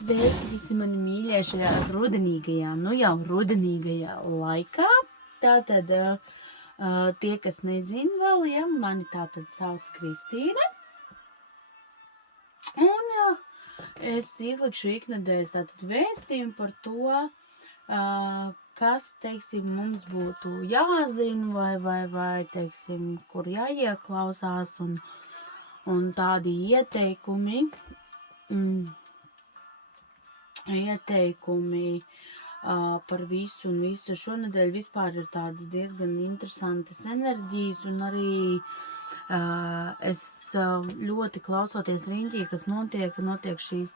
Sveiki visi mani mīļie šajā rudenīgajā, nu jau rudenīgajā laikā. Tātad tie, kas nezin vēl, ja, mani tātad sauc Kristīne. Un es izlikšu iknedēļas tātad vēstījumu par to, kas, teiksim, mums būtu jāzina vai teiksim, kur jāieklausās un tādi ieteikumi. Par visu un visu. Šonedēļ vispār ir tādas diezgan interesantas enerģijas, un arī es ļoti klausoties riņķī, kas notiek šīs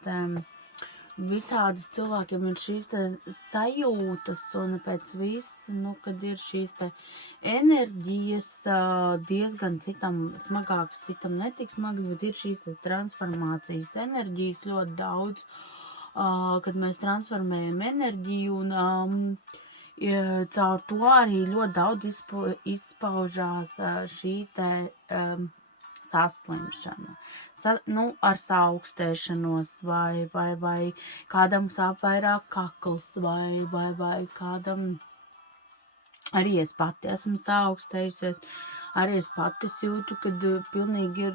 visādas cilvēkiem ir šīs sajūtas, un pēc viss, kad ir šīs enerģijas diezgan citam smagākas, citam netik smagas, bet ir šīs transformācijas enerģijas ļoti daudz, kad mēs transformējam enerģiju, un caur to arī ļoti daudz izpaužās šī saslimšana. Ar saaugstēšanos, vai kādam sāp vairāk kakls, vai kādam, arī es pati esmu saaugstējusies, arī es pati jūtu, kad pilnīgi ir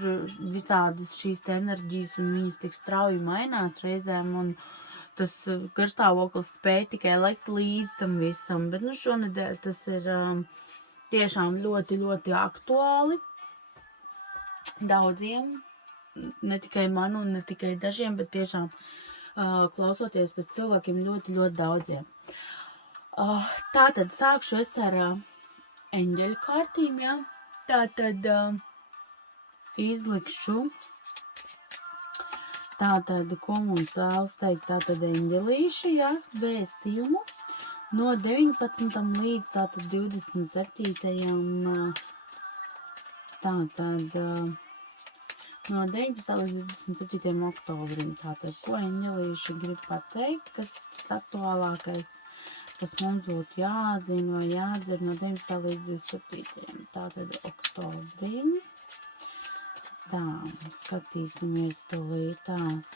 visādas šīs enerģijas, un viņas tik strauji mainās reizēm, un tas garstāvoklis spēj tikai lekt līdz tam visam, bet šonedēļ tas ir tiešām ļoti, ļoti aktuāli daudziem, ne tikai man un ne tikai dažiem, bet tiešām klausoties pēc cilvēkiem ļoti, ļoti daudziem. Tātad sākšu es ar eņģeļu kārtīm, ja? Tātad izlikšu, tātad, ko mums vēlas teikt, tātad eņģelīši, ja? Vēstījumu no 19. līdz tātad 27. Tātad no 19. līdz 27. oktobrim. Tātad, ko eņģelīši grib pateikt, kas aktuālākais, kas mums būtu jāzina vai jādzird no 19. līdz 27. Tātad oktobrim. Tā, skatīsimies tūlītās.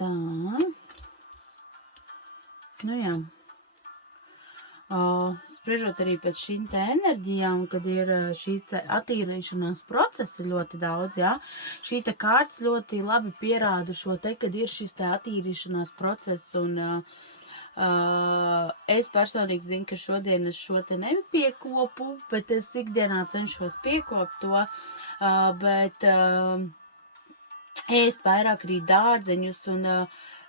Tā. Nu jā. Spriežot arī pēc šīm enerģijām, kad ir šīs attīrīšanās procesi ļoti daudz, jā. Šī kārts ļoti labi pierāda šo kad ir šis attīrīšanās process, un es personīgi zinu, ka šodien es šo nepiekopu, bet es ikdienā cenšos piekopt to, bet ēst vairāk arī dārzeņus un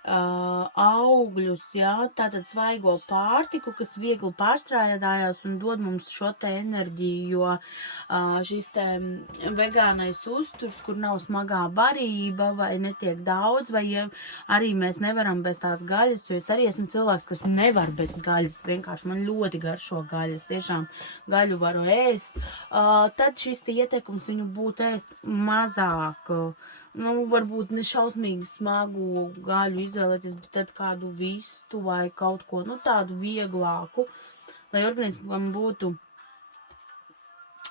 augļus, jā, tātad svaigo pārtiku, kas viegli pārstrādājās un dod mums šo enerģiju, jo šis vegānais uzturs, kur nav smagā barība vai netiek daudz, vai arī mēs nevaram bez tās gaļas, jo es arī esmu cilvēks, kas nevar bez gaļas, vienkārši man ļoti garšo gaļas, tiešām gaļu varu ēst, tad šis ieteikums viņu būtu ēst mazāk, varbūt ne šausmīgi smagu gaļu izvēlēties, bet tad kādu vistu vai kaut ko, tādu vieglāku, lai organismam būtu.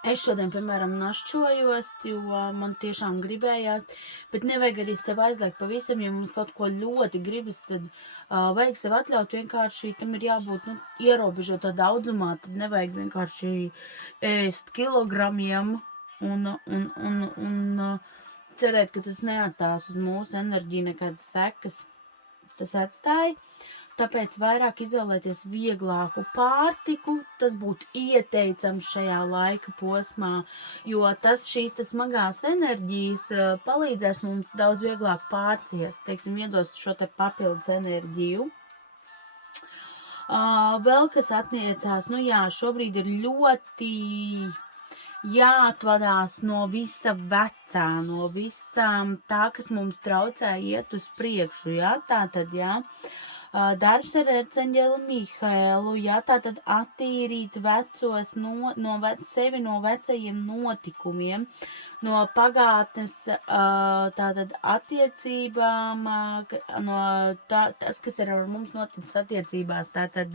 Es šodien, piemēram, našķojos, jo man tiešām gribējās, bet nevajag arī sev aizliegt pavisam, ja mums kaut ko ļoti gribas, tad vajag sev atļaut vienkārši, tam ir jābūt ierobežotā daudzumā, tad nevajag vienkārši ēst kilogramiem un cerēt, ka tas neatstās uz mūsu enerģiju nekādas sekas. Tas atstāja, tāpēc vairāk izvēlēties vieglāku pārtiku, tas būtu ieteicams šajā laika posmā, jo šīs smagās enerģijas palīdzēs mums daudz vieglāk pārciest, teiksim, iedos šo papildus enerģiju. Vēl kas attiecās, šobrīd ir ļoti jāatvadās no visa vecā, no visām tā, kas mums traucē iet uz priekšu, jā, tātad, jā, darbs ar erceņģeli Mihēlu, jā, tātad attīrīt vecos sevi no vecajiem notikumiem, no pagātnes, tātad attiecībām, tas, kas ir ar mums noticis attiecībās, tātad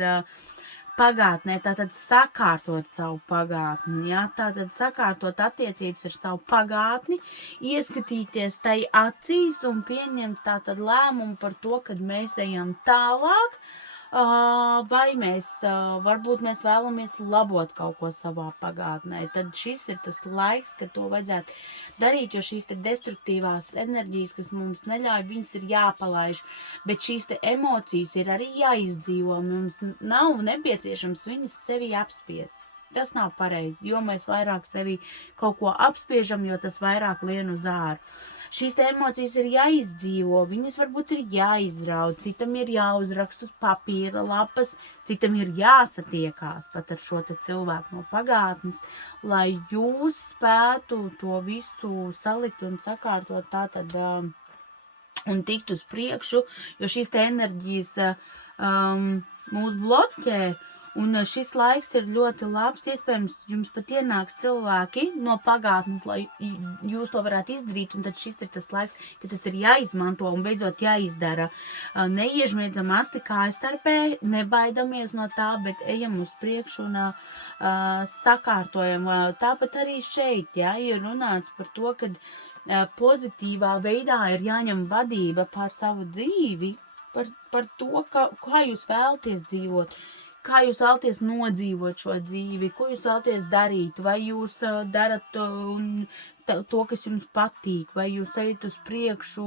pagātnē, tātad sakārtot savu pagātni, ja? Tātad sakārtot attiecības ar savu pagātni, ieskatīties tai acīs un pieņemt tātad lēmumu par to, kad mēs ejam tālāk, vai varbūt mēs vēlamies labot kaut ko savā pagātnē. Tad šis ir tas laiks, kad to vajadzētu darīt, jo šīs te destruktīvās enerģijas, kas mums neļauj, viņas ir jāpalaiž, bet šīs te emocijas ir arī jāizdzīvo. Mums nav nepieciešams viņas sevi apspiest. Tas nav pareizi, jo mēs vairāk sevi kaut ko apspiežam, jo tas vairāk lien uz āru. Šīs te emocijas ir jāizdzīvo, viņas varbūt ir jāizraud, citam ir jāuzrakst uz papīra lapas, citam ir jāsatiekās pat ar šo te cilvēku no pagātnes, lai jūs spētu to visu salikt un sakārtot tātad un tikt uz priekšu, jo šīs te enerģijas mūs bloķē. Un šis laiks ir ļoti labs, iespējams, jums pat ienāks cilvēki no pagātnes, lai jūs to varētu izdarīt, un tad šis ir tas laiks, ka tas ir jāizmanto un beidzot jāizdara. Neiežmiedzam asti kājastarpē, nebaidamies no tā, bet ejam uz priekšu un sakārtojam. Tāpat arī šeit, ja, ir runāts par to, ka pozitīvā veidā ir jāņem vadība pār savu dzīvi, par to, kā jūs vēlaties dzīvot. Kā jūs vēlaties nodzīvot šo dzīvi, ko jūs vēlaties darīt, vai jūs darat to, kas jums patīk, vai jūs ejat uz priekšu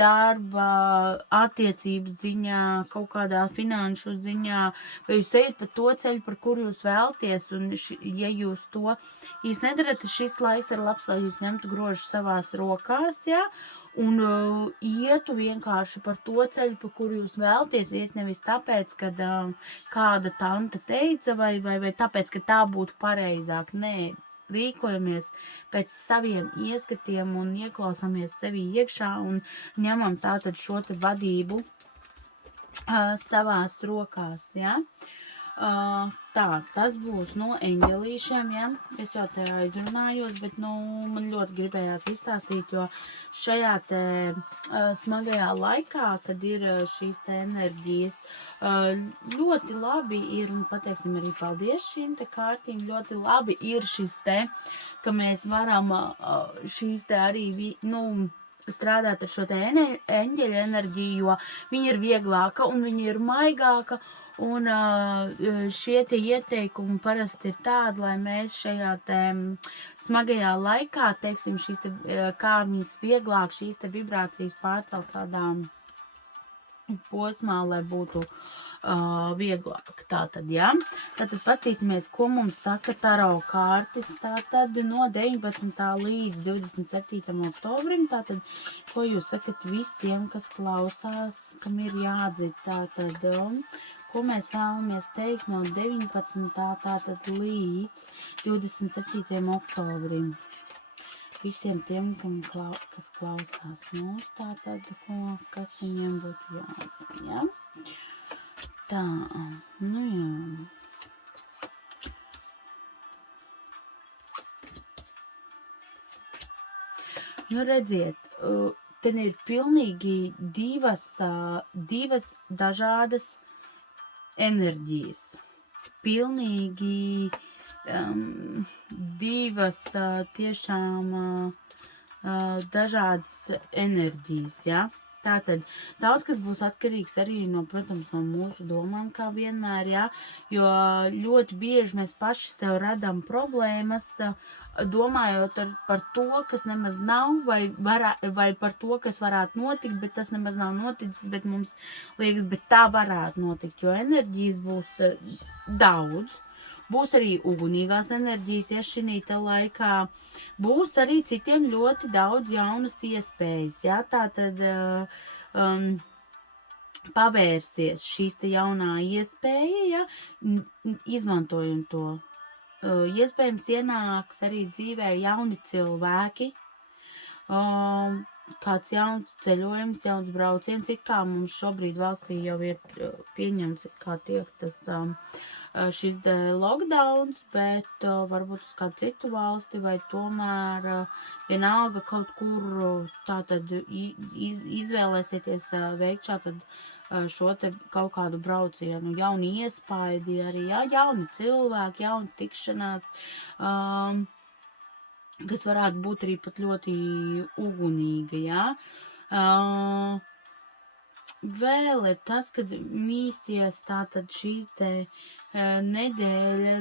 darba, attiecības ziņā, kaut kādā finanšu ziņā, vai jūs ejat pa to ceļu, par kuru jūs vēlaties, un ja jūs to īsti nedarat, tad šis laiks ir labs, lai jūs ņemtu grožu savās rokās, ja? Un ietu vienkārši par to ceļu, pa kuru jūs vēlties iet, nevis tāpēc, ka kāda tante teica, vai tāpēc, ka tā būtu pareizāk. Nē, rīkojamies pēc saviem ieskatiem un ieklausāmies sevi iekšā un ņemam tātad šo te vadību savās rokās, ja? Tā, tas būs no eņģelīšiem, ja? Es jau te aizrunājos, bet, man ļoti gribējās izstāstīt, jo šajā te smagajā laikā, kad ir šīs te enerģijas, ļoti labi ir, un pateiksim arī paldies šīm te kārtīm, ļoti labi ir šis te, ka mēs varam šīs te arī, strādāt ar šo te eņģeļa enerģiju, jo viņa ir vieglāka un viņa ir maigāka, un šie te ieteikumi parasti ir tādi, lai mēs šajā te smagajā laikā, teiksim, šīs te kā viņas vieglāk, šīs te vibrācijas pārcelt tādām posmā, lai būtu vieglāk. Tātad, ja? Tātad pastīsimies, ko mums saka taro kārtis, tātad no 19. līdz 27. oktobrim, tātad, ko jūs sakat visiem, kas klausās, kam ir jādzird, tātad, ko mēs vēlamies teikt no 19. tātad līdz 27. oktobrim. Visiem tiem, kas klausās mūs, tātad, kas viņiem būtu jāzina, ja? Tā, jā. Redziet, te ir pilnīgi divas dažādas enerģijas. Pilnīgi divas tiešām dažādas enerģijas, ja? Tātad daudz kas būs atkarīgs arī protams, no mūsu domām, kā vienmēr, ja? Jo ļoti bieži mēs paši sev radam problēmas, domājot par to, kas nemaz nav, vai par to, kas varētu notikt, bet tas nemaz nav noticis, bet mums liekas, bet tā varētu notikt, jo enerģijas būs daudz. Būs arī ugunīgās enerģijas, ja šī te laikā būs arī citiem ļoti daudz jaunas iespējas, ja, tātad pavērsies šīs te jaunā iespēja, ja, izmantojam to. Iespējams ienāks arī dzīvē jauni cilvēki, kāds jauns ceļojums, jauns brauciens, it kā mums šobrīd valstī jau ir pieņemts, kā tiek tas šis lockdowns, bet varbūt uz kādu citu valsti vai tomēr vienalga kaut kur tātad izvēlēsieties veikt šātad šo te kaut kādu braucienu, jauni iespaidi arī, jauni cilvēki, jauni tikšanās, kas varētu būt arī pat ļoti ugunīga, Vēl ir tas, kad mīsies tātad šī te nedēļa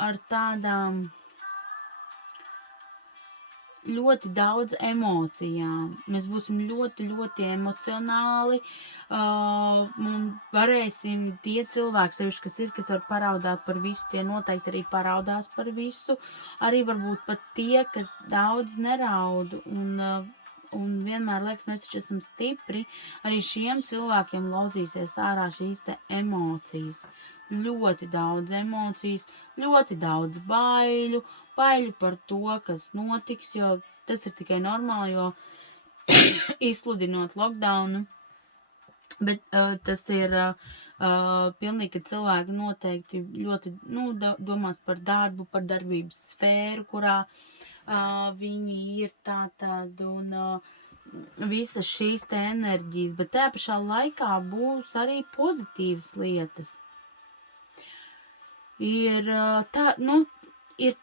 ar tādām ļoti daudz emocijām. Mēs būsim ļoti, ļoti emocionāli. Varēsim tie cilvēki, sevišķi, kas var paraudāt par visu, tie noteikti arī paraudās par visu. Arī varbūt pat tie, kas daudz neraud un vienmēr liekas, mēs taču esam stipri, arī šiem cilvēkiem lauzīsies ārā šīs te emocijas. Ļoti daudz emocijas, ļoti daudz baiļu par to, kas notiks, jo tas ir tikai normāli, jo izsludinot lockdownu, bet tas ir pilnīgi, ka cilvēki noteikti ļoti domās par darbu, par darbības sfēru, kurā viņi ir tātad un visas šīs te enerģijas, bet tajā pašā laikā būs arī pozitīvas lietas. Ir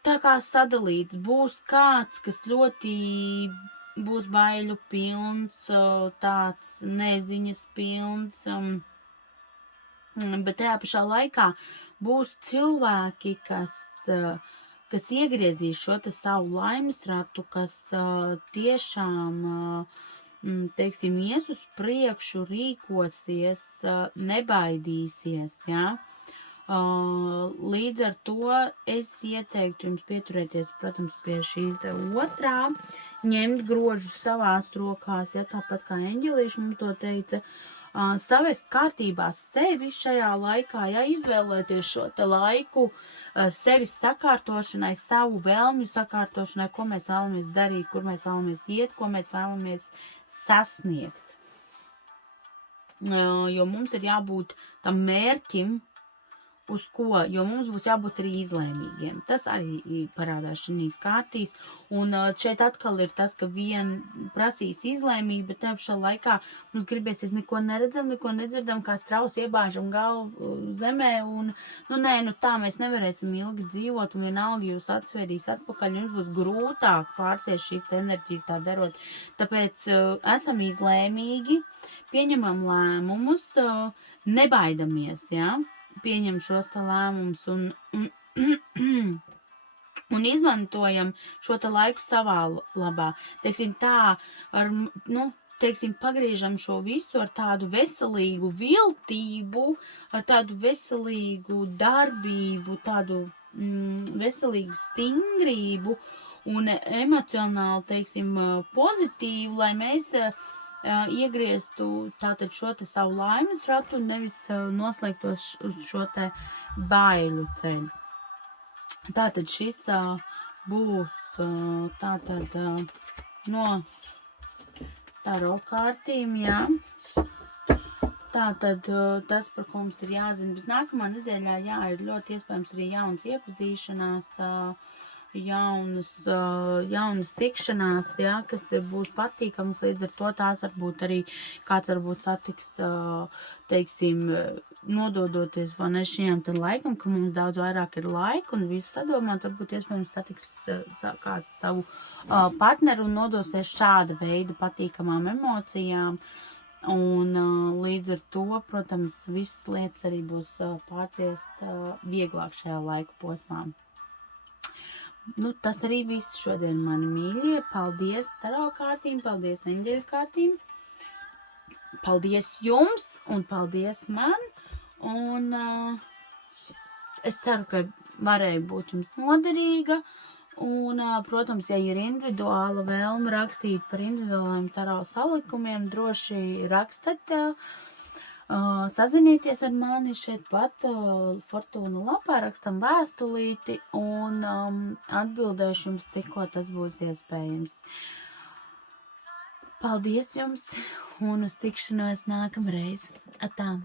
tā kā sadalīts, būs kāds, kas ļoti būs baiļu pilns, tāds neziņas pilns, bet tajā pašā laikā būs cilvēki, kas iegriezīs šo te savu laimes ratu, kas tiešām, teiksim, ies uz priekšu, rīkosies, nebaidīsies, Līdz ar to es ieteiktu jums pieturēties, protams, pie šī te otrā, ņemt grožus savās rokās, tāpat kā eņģelīši mums to teica, savest kārtībā sevi šajā laikā, izvēlēties šo te laiku sevis sakārtošanai, savu vēlmju sakārtošanai, ko mēs vēlamies darīt, kur mēs vēlamies iet, ko mēs vēlamies sasniegt. Jo mums ir jābūt tam mērķim, uz ko, jo mums būs jābūt arī izlēmīgiem. Tas arī parādās šīs kārtīs, un šeit atkal ir tas, ka prasīs izlēmību, bet tajā pašā laikā mums gribēsies neko neredzam, neko nedzirdam, kā strausi iebāžam galvu zemē, un tā mēs nevarēsim ilgi dzīvot, un vienalga jūs atsvērīs atpakaļ, jums būs grūtāk pārciest šīs enerģijas tā darot. Tāpēc esam izlēmīgi, pieņemam lēmumus, nebaidamies, pieņem šos te lēmumus un izmantojam šo te laiku savā labā. Teiksim tā, pagriežam šo visu ar tādu veselīgu viltību, ar tādu veselīgu darbību, tādu veselīgu stingrību un emocionāli, teiksim, pozitīvu, lai mēs iegrieztu tātad šo te savu laimes ratu un nevis noslēgtos uz šo te baiļu ceļu. Tātad šis būs tātad no taro kārtīm, Tātad tas, par ko mums ir jāzina, bet nākamā nedēļā, ir ļoti iespējams arī jaunas iepazīšanās, jaunas tikšanās, kas būs patīkamas, līdz ar to tās varbūt arī kāds varbūt satiks, teiksim, nododoties vai ne šiem te laikam, ka mums daudz vairāk ir laika un visu sadomāt, varbūt iespējams satiks kāds savu partneru un nodosies šāda veida patīkamām emocijām. Un līdz ar to, protams, visas lietas arī būs pārciest vieglāk šajā laika posmā. Tas arī viss šodien, mani mīļie. Paldies taro kārtīm, paldies eņģeļu kārtīm. Paldies jums un paldies man. Un es ceru, ka varēju būt jums noderīga. Un, protams, ja ir individuāla vēlme rakstīt par individuāliem taro salikumiem, droši rakstat, sazinieties ar mani šeit pat Fortūna lapā, rakstam vēstulīti un atbildēšu jums tikko tas būs iespējams. Paldies jums un uz tikšanos nākamreiz. Atā!